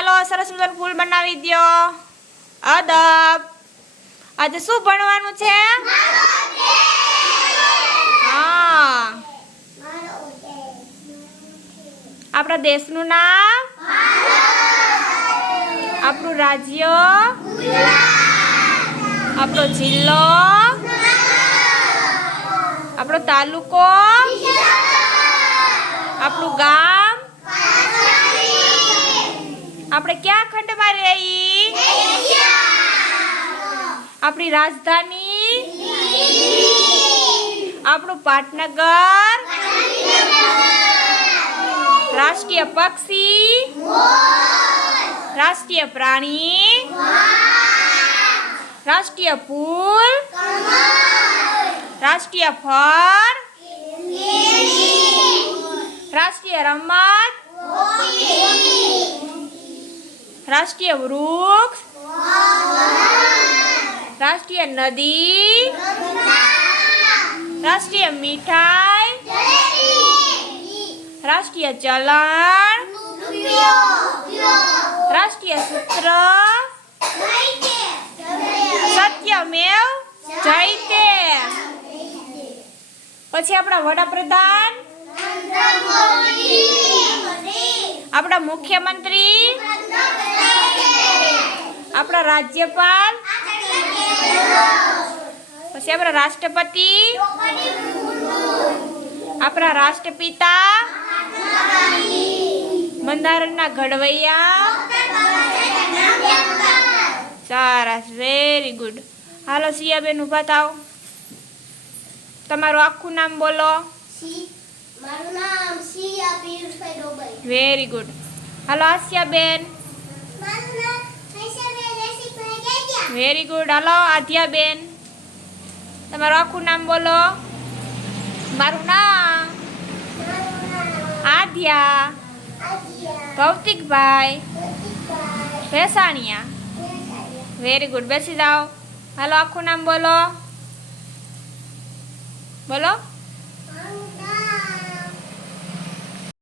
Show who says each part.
Speaker 1: ચાલો સરસ મજાનું ફૂલ બનાવી દો. અદબ. આજે શું ભણવાનું છે? હા. આપણા દેશનું નામ? આપણું રાજ્ય? આપણો જિલ્લો? આપણો તાલુકો? આપણું ગામ? આપણે ક્યાં ખંડમાં રહી? આપણી રાજધાની? આપણું પાટનગર? રાષ્ટ્રીય પક્ષી? રાષ્ટ્રીય પ્રાણી? રાષ્ટ્રીય ફૂલ? રાષ્ટ્રીય ફળ? રાષ્ટ્રીય રમત? રાષ્ટ્રીય વૃક્ષ? રાષ્ટ્રીય નદી? રાષ્ટ્રીય મીઠાઈ? રાષ્ટ્રીય ચલણ? રાષ્ટ્રીય સૂત્ર? સત્યમેવ જયતે. પછી આપણા વડાપ્રધાન? આપણા મુખ્યમંત્રી? આપણા રાજ્યપાલ? પછી આપણા રાષ્ટ્રપતિ? આપણા રાષ્ટ્રપિતા? બંધારણના ઘડવૈયા? સરસ, વેરી ગુડ. હાલો સિયાબેન ઊભા થાવ. તમારું આખું નામ બોલો.
Speaker 2: મારું નામ સિયા પિયુષભાઈ ડોબરિયા.
Speaker 1: Very good. હાલો આસિયાબેન.
Speaker 2: મારું નામ હૈશાબેન રસિકભાઈ ગેડિયા.
Speaker 1: Very good. હાલો આધ્યાબેન. તમારું આખું નામ બોલો. મારું નામ આધ્યા ભૌતિકભાઈ ભેસાણિયા. Very good. બેસી જાઓ. હાલો આખું નામ બોલો. બોલો.
Speaker 2: મારું